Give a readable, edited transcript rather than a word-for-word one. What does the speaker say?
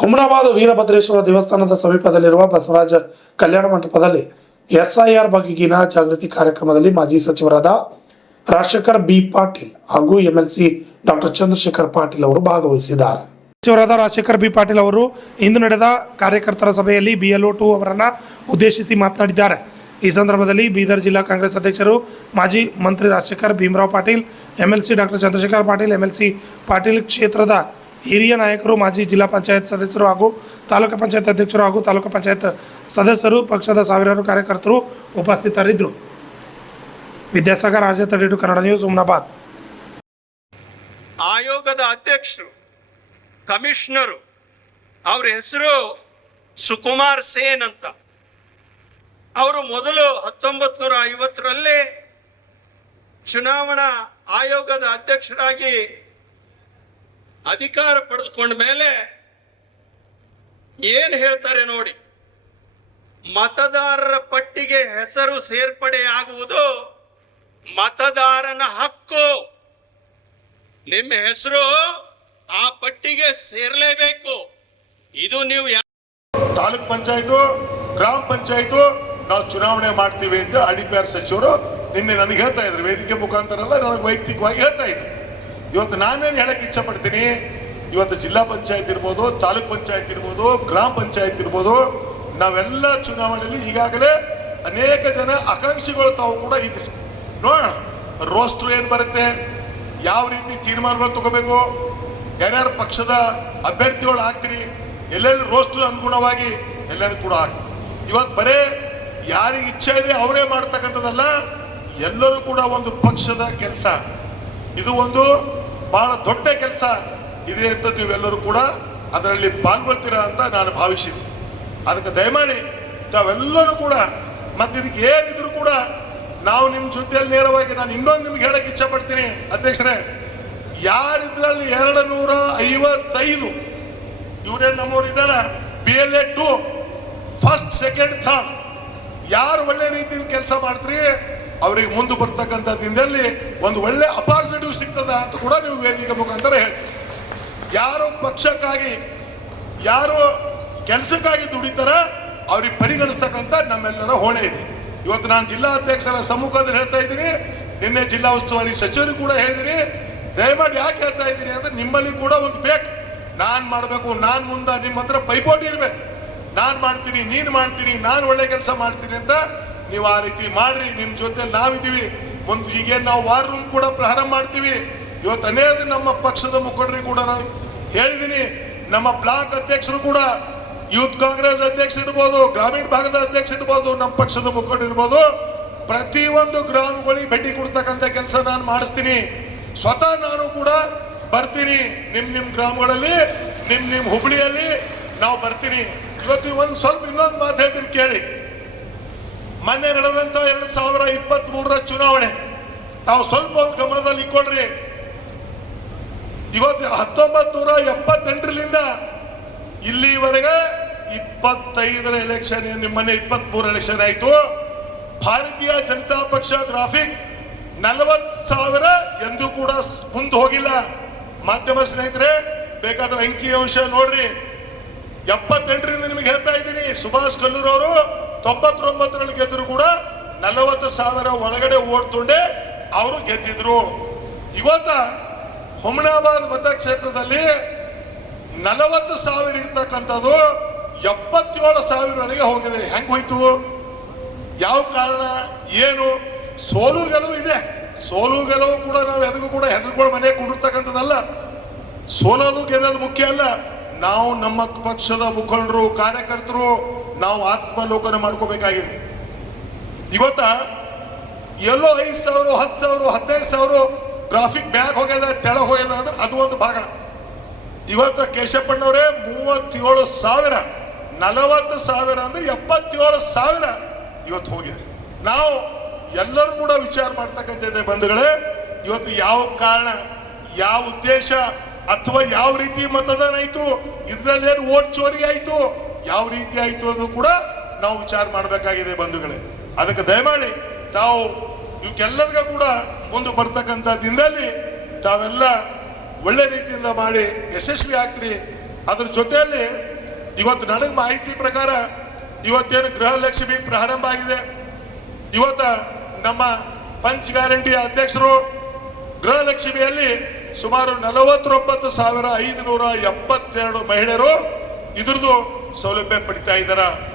ಹುಮನಾಬಾದ್ ವೀರಭದ್ರೇಶ್ವರ ದೇವಸ್ಥಾನದ ಸಮೀಪದಲ್ಲಿರುವ ಬಸವರಾಜ ಕಲ್ಯಾಣ ಮಂಟಪದಲ್ಲಿ ಎಸ್ಐಆರ್ ಬಗೆಗಿನ ಜಾಗೃತಿ ಕಾರ್ಯಕ್ರಮದಲ್ಲಿ ಮಾಜಿ ಸಚಿವರಾದ ರಾಜಶೇಖರ್ ಬಿ ಪಾಟೀಲ್ ಹಾಗೂ ಎಂಎಲ್ಸಿ ಡಾಕ್ಟರ್ ಚಂದ್ರಶೇಖರ್ ಪಾಟೀಲ್ ಅವರು ಭಾಗವಹಿಸಿದ್ದಾರೆ. ಸಚಿವರಾದ ರಾಜಶೇಖರ್ ಬಿ ಪಾಟೀಲ್ ಅವರು ಇಂದು ನಡೆದ ಕಾರ್ಯಕರ್ತರ ಸಭೆಯಲ್ಲಿ BLO2 ಅವರನ್ನು ಉದ್ದೇಶಿಸಿ ಮಾತನಾಡಿದ್ದಾರೆ. ಈ ಸಂದರ್ಭದಲ್ಲಿ ಬೀದರ್ ಜಿಲ್ಲಾ ಕಾಂಗ್ರೆಸ್ ಅಧ್ಯಕ್ಷರು ಮಾಜಿ ಮಂತ್ರಿ Rajashekar Bhimrao Patil, MLC doctor Chandrashekar Patil, MLC Patil ಕ್ಷೇತ್ರದ ಹಿರಿಯ ನಾಯಕರು, ಮಾಜಿ ಜಿಲ್ಲಾ ಪಂಚಾಯತ್ ಸದಸ್ಯರು ಹಾಗೂ ತಾಲೂಕು ಪಂಚಾಯತ್ ಅಧ್ಯಕ್ಷರು ಹಾಗೂ ತಾಲೂಕು ಪಂಚಾಯತ್ ಸದಸ್ಯರು, ಪಕ್ಷದ ಸಾವಿರಾರು ಕಾರ್ಯಕರ್ತರು ಉಪಸ್ಥಿತರಿದ್ದರು. Vidyasagar, RJ32 Kannada news, Humnabad. ಆಯೋಗದ ಅಧ್ಯಕ್ಷರು, ಕಮಿಷನರು, ಅವ್ರ ಹೆಸರು ಸುಕುಮಾರ್ ಸೇನ್ ಅಂತ. ಅವರು ಮೊದಲು 1950ರಲ್ಲಿ ಚುನಾವಣಾ ಆಯೋಗದ ಅಧ್ಯಕ್ಷರಾಗಿ ಅಧಿಕಾರ ಪಡೆದುಕೊಂಡ ಮೇಲೆ ಏನು ಹೇಳ್ತಾರೆ ನೋಡಿ, ಮತದಾರರ ಪಟ್ಟಿಗೆ ಹೆಸರು ಸೇರ್ಪಡೆಯಾಗುವುದು ಮತದಾರನ ಹಕ್ಕು. ನಿಮ್ಮ ಹೆಸರು ಆ ಪಟ್ಟಿಗೆ ಸೇರಲೇಬೇಕು. ಇದು ನೀವು ತಾಲೂಕ್ ಪಂಚಾಯತು, ಗ್ರಾಮ ಪಂಚಾಯತು ನಾವು ಚುನಾವಣೆ ಮಾಡ್ತೀವಿ ಅಂತ DPR ಸಚಿವರು ನಿನ್ನೆ ನನಗೆ ಹೇಳ್ತಾ ಇದ್ರು, ವೇದಿಕೆ ಮುಖಾಂತರ ಅಲ್ಲ, ನನಗೆ ವೈಯಕ್ತಿಕವಾಗಿ ಹೇಳ್ತಾ ಇದ್ರು. ಇವತ್ತು ನಾನೇನು ಹೇಳಕ್ಕೆ ಇಚ್ಛೆ ಪಡ್ತೀನಿ, ಇವತ್ತು ಜಿಲ್ಲಾ ಪಂಚಾಯತ್ ಇರ್ಬೋದು, ತಾಲೂಕ್ ಪಂಚಾಯತ್ ಇರ್ಬೋದು, ಗ್ರಾಮ ಪಂಚಾಯತ್ ಇರ್ಬೋದು, ನಾವೆಲ್ಲ ಚುನಾವಣೆಯಲ್ಲಿ ಈಗಾಗಲೇ ಅನೇಕ ಜನ ಆಕಾಂಕ್ಷಿಗಳು ತಾವು ಕೂಡ ಇದ್ರಿ. ನೋಡೋಣ ರೋಸ್ಟ್ರು ಏನು ಬರುತ್ತೆ, ಯಾವ ರೀತಿ ತೀರ್ಮಾನಗಳು ತಗೋಬೇಕು, ಯಾರ್ಯಾರು ಪಕ್ಷದ ಅಭ್ಯರ್ಥಿಗಳು ಹಾಕ್ತೀರಿ, ಎಲ್ಲೆಲ್ಲಿ ರೋಸ್ಟ್ರು ಅನುಗುಣವಾಗಿ ಎಲ್ಲರೂ ಕೂಡ ಆಗ್ತದೆ. ಇವತ್ತು ಬರೇ ಯಾರಿಗೆ ಇಚ್ಛೆ ಇದೆ ಅವರೇ ಮಾಡ್ತಕ್ಕಂಥದ್ದಲ್ಲ, ಎಲ್ಲರೂ ಕೂಡ ಒಂದು ಪಕ್ಷದ ಕೆಲಸ, ಇದು ಒಂದು ಬಹಳ ದೊಡ್ಡ ಕೆಲಸ ಇದೆ ಅಂತ ನೀವೆಲ್ಲರೂ ಕೂಡ ಅದರಲ್ಲಿ ಪಾಲ್ಗೊಳ್ತೀರಾ ಅಂತ ನಾನು ಭಾವಿಸಿದ್ದೀನಿ. ಅದಕ್ಕೆ ದಯಮಾಡಿ ತಾವೆಲ್ಲರೂ ಕೂಡ ಮತ್ತೆ ಇದಕ್ಕೆ ಏನಿದ್ರು ಕೂಡ ನಾವು ನಿಮ್ಮ ಜೊತೆಯಲ್ಲಿ ನೇರವಾಗಿ ನಾನು ಇನ್ನೊಂದು ನಿಮ್ಗೆ ಹೇಳಕ್ಕೆ ಇಚ್ಛೆ ಪಡ್ತೀನಿ ಅಧ್ಯಕ್ಷರೇ, ಯಾರಿದ್ರಲ್ಲಿ 255 ಇವರೇ ನಮ್ಮವ್ರು ಇದ್ದಾರ BLA2 ಫಸ್ಟ್ ಸೆಕೆಂಡ್ ಥರ್ಡ್ ಯಾರು ಒಳ್ಳೆ ರೀತಿಯಲ್ಲಿ ಕೆಲಸ ಮಾಡ್ತೀರಿ ಅವ್ರಿಗೆ ಮುಂದೆ ಬರ್ತಕ್ಕಂಥ ದಿನದಲ್ಲಿ ಒಂದು ಒಳ್ಳೆ ಅಪಾರ್ಚುನಿಟಿ ಸಿಗ್ತದ ಅಂತ ಕೂಡ ನೀವು ವೇದಿಕೆ ಮುಖಾಂತರ ಹೇಳಿ. ಯಾರು ಪಕ್ಷಕ್ಕಾಗಿ, ಯಾರು ಕೆಲಸಕ್ಕಾಗಿ ದುಡಿತಾರ ಅವ್ರಿಗೆ ಪರಿಗಣಿಸ್ತಕ್ಕಂಥ ನಮ್ಮೆಲ್ಲರ ಹೊಣೆ ಇದೆ. ಇವತ್ತು ನಾನು ಜಿಲ್ಲಾ ಅಧ್ಯಕ್ಷರ ಸಮ್ಮುಖದಲ್ಲಿ ಹೇಳ್ತಾ ಇದ್ದೀನಿ, ನಿನ್ನೆ ಜಿಲ್ಲಾ ಉಸ್ತುವಾರಿ ಸಚಿವರಿಗೆ ಕೂಡ ಹೇಳಿದ್ದೀನಿ. ದಯಮಾಡಿ ಯಾಕೆ ಹೇಳ್ತಾ ಇದ್ದೀನಿ ಅಂದ್ರೆ ನಿಮ್ಮಲ್ಲಿ ಕೂಡ ಒಂದು ಬೇಕು, ನಾನು ಮಾಡಬೇಕು, ನಾನು ಮುಂದೆ ನಿಮ್ಮ ಹತ್ರ ಪೈಪೋಟಿ ಇರಬೇಕು, ನಾನು ಮಾಡ್ತೀನಿ, ನೀನು ಮಾಡ್ತೀನಿ, ನಾನು ಒಳ್ಳೆ ಕೆಲಸ ಮಾಡ್ತೀನಿ ಅಂತ ನೀವು ಆ ರೀತಿ ಮಾಡ್ರಿ. ನಿಮ್ಮ ಜೊತೆ ನಾವಿದ್ದೀವಿ. ಒಂದು ಈಗೇನು ನಾವು ವಾರ್ ರೂಮ್ ಕೂಡ ಪ್ರಾರಂಭ ಮಾಡ್ತೀವಿ. ಇವತ್ತು ಅನೇಕ ನಮ್ಮ ಪಕ್ಷದ ಮುಖಂಡರಿಗೆ ಕೂಡ ನಾನು ಹೇಳಿದ್ದೀನಿ, ನಮ್ಮ ಬ್ಲಾಕ್ ಅಧ್ಯಕ್ಷರು ಕೂಡ, ಯೂತ್ ಕಾಂಗ್ರೆಸ್ ಅಧ್ಯಕ್ಷ ಇರ್ಬೋದು, ಗ್ರಾಮೀಣ ಭಾಗದ ಅಧ್ಯಕ್ಷ ಇರ್ಬೋದು, ನಮ್ಮ ಪಕ್ಷದ ಮುಖಂಡರು ಇರ್ಬೋದು, ಪ್ರತಿಯೊಂದು ಗ್ರಾಮಗಳಿಗೆ ಭೇಟಿ ಕೊಡ್ತಕ್ಕಂಥ ಕೆಲಸ ನಾನು ಮಾಡಿಸ್ತೀನಿ. ಸ್ವತಃ ನಾನು ಕೂಡ ಬರ್ತೀನಿ ನಿಮ್ಮ ಗ್ರಾಮಗಳಲ್ಲಿ, ನಿಮ್ಮ ಹುಬ್ಳಿಯಲ್ಲಿ ನಾವು ಬರ್ತೀನಿ. ಇವತ್ತು ಒಂದು ಸ್ವಲ್ಪ ಇನ್ನೊಂದು ಮಾತು ಹೇಳ್ತೀನಿ ಕೇಳಿ. ಮೊನ್ನೆ ನಡೆದಂತ 2023ರ ಚುನಾವಣೆ ತಾವು ಸ್ವಲ್ಪ ಒಂದು ಗಮನದಲ್ಲಿ ಇಟ್ಕೊಳ್ರಿ. ಇವತ್ತು 1978ರಿಂದ ಇಲ್ಲಿವರೆಗೆ 25ರ ಎಲೆಕ್ಷನ್, ನಿಮ್ಮನೆ 23 ಎಲೆಕ್ಷನ್ ಆಯಿತು. ಭಾರತೀಯ ಜನತಾ ಪಕ್ಷ ಗ್ರಾಫಿಕ್ 40,000 ಎಂದೂ ಕೂಡ ಮುಂದೆ ಹೋಗಿಲ್ಲ. ಮಾಧ್ಯಮ ಸ್ನೇಹಿತರೆ ಬೇಕಾದ್ರೆ ಅಂಕಿಅಂಶ ನೋಡ್ರಿ. 78ರಿಂದ ನಿಮಗೆ ಹೇಳ್ತಾ ಇದ್ದೀನಿ, ಸುಭಾಷ್ ಕಲ್ಲೂರ್ ಅವರು 99ರಲ್ಲಿ ಗೆದ್ದರು ಕೂಡ 40,000 ಒಳಗಡೆ ಓಟ್ ತೊಂಡೆ ಅವರು ಗೆದ್ದಿದ್ರು. ಇವತ್ತ ಹುಮನಾಬಾದ್ ಮತಕ್ಷೇತ್ರದಲ್ಲಿ 40,000 ಇರ್ತಕ್ಕಂಥದ್ದು 77,000ವರೆಗೆ ಹೋಗಿದೆ. ಹೆಂಗೆ ಹೋಯ್ತು? ಯಾವ ಕಾರಣ ಏನು? ಸೋಲು ಗೆಲುವು ಇದೆ. ಸೋಲು ಗೆಲುವು ಕೂಡ ನಾವು ಎದಕ್ಕೂ ಕೂಡ ಹೆದರ್ಕೊಂಡು ಮನೆಗೆ ಕುಂಡಿರ್ತಕ್ಕಂಥದ್ದಲ್ಲ. ಸೋಲೋದು ಗೆಲ್ಲೋದು ಮುಖ್ಯ ಅಲ್ಲ. ನಾವು ನಮ್ಮ ಪಕ್ಷದ ಮುಖಂಡರು, ಕಾರ್ಯಕರ್ತರು ನಾವು ಆತ್ಮಲೋಕನ ಮಾಡ್ಕೋಬೇಕಾಗಿದೆ. ಇವತ್ತ ಎಲ್ಲೋ 5,000, 10,000, 15,000 ಟ್ರಾಫಿಕ್ ಬ್ಯಾಗ್ ಹೋಗ್ಯದ, ತೆಳಗೆ ಹೋಗ್ಯದ ಅಂದ್ರೆ ಅದು ಒಂದು ಭಾಗ. ಇವತ್ತು ಕೇಶಪ್ಪಣ್ಣವರೇ 37,000, 40,000 ಅಂದ್ರೆ 77,000 ಇವತ್ತು ಹೋಗಿದೆ. ನಾವು ಎಲ್ಲರೂ ಕೂಡ ವಿಚಾರ ಮಾಡ್ತಕ್ಕಂಥದ್ದೇ ಬಂಧುಗಳೇ. ಇವತ್ತು ಯಾವ ಕಾರಣ, ಯಾವ ಉದ್ದೇಶ ಅಥವಾ ಯಾವ ರೀತಿ ಮತದಾನ ಆಯಿತು, ಇದರಲ್ಲೇನು ಓಟ್ ಚೋರಿ ಆಯಿತು, ಯಾವ ರೀತಿ ಆಯಿತು ಅದು ಕೂಡ ನಾವು ವಿಚಾರ ಮಾಡಬೇಕಾಗಿದೆ ಬಂಧುಗಳೇ. ಅದಕ್ಕೆ ದಯಮಾಡಿ ತಾವು ಇವಕ್ಕೆಲ್ಲರಿಗೂ ಕೂಡ ಮುಂದೆ ಬರ್ತಕ್ಕಂಥ ದಿನದಲ್ಲಿ ತಾವೆಲ್ಲ ಒಳ್ಳೆ ರೀತಿಯಿಂದ ಮಾಡಿ ಯಶಸ್ವಿ ಆಗ್ತೀರಿ. ಅದ್ರ ಜೊತೆಯಲ್ಲಿ ಇವತ್ತು ನನಗೆ ಮಾಹಿತಿ ಪ್ರಕಾರ ಇವತ್ತೇನು ಗೃಹಲಕ್ಷ್ಮಿ ಪ್ರಾರಂಭ ಆಗಿದೆ. ಇವತ್ತ ನಮ್ಮ ಪಂಚ್ ಗ್ಯಾರಂಟಿ ಅಧ್ಯಕ್ಷರು ಗೃಹಲಕ್ಷ್ಮಿಯಲ್ಲಿ ಸುಮಾರು 49,572 ಮಹಿಳೆಯರು ಇದ್ರದ್ದು ಸೌಲಭ್ಯ ಪಡಿತಾ ಇದ್ದಾರೆ.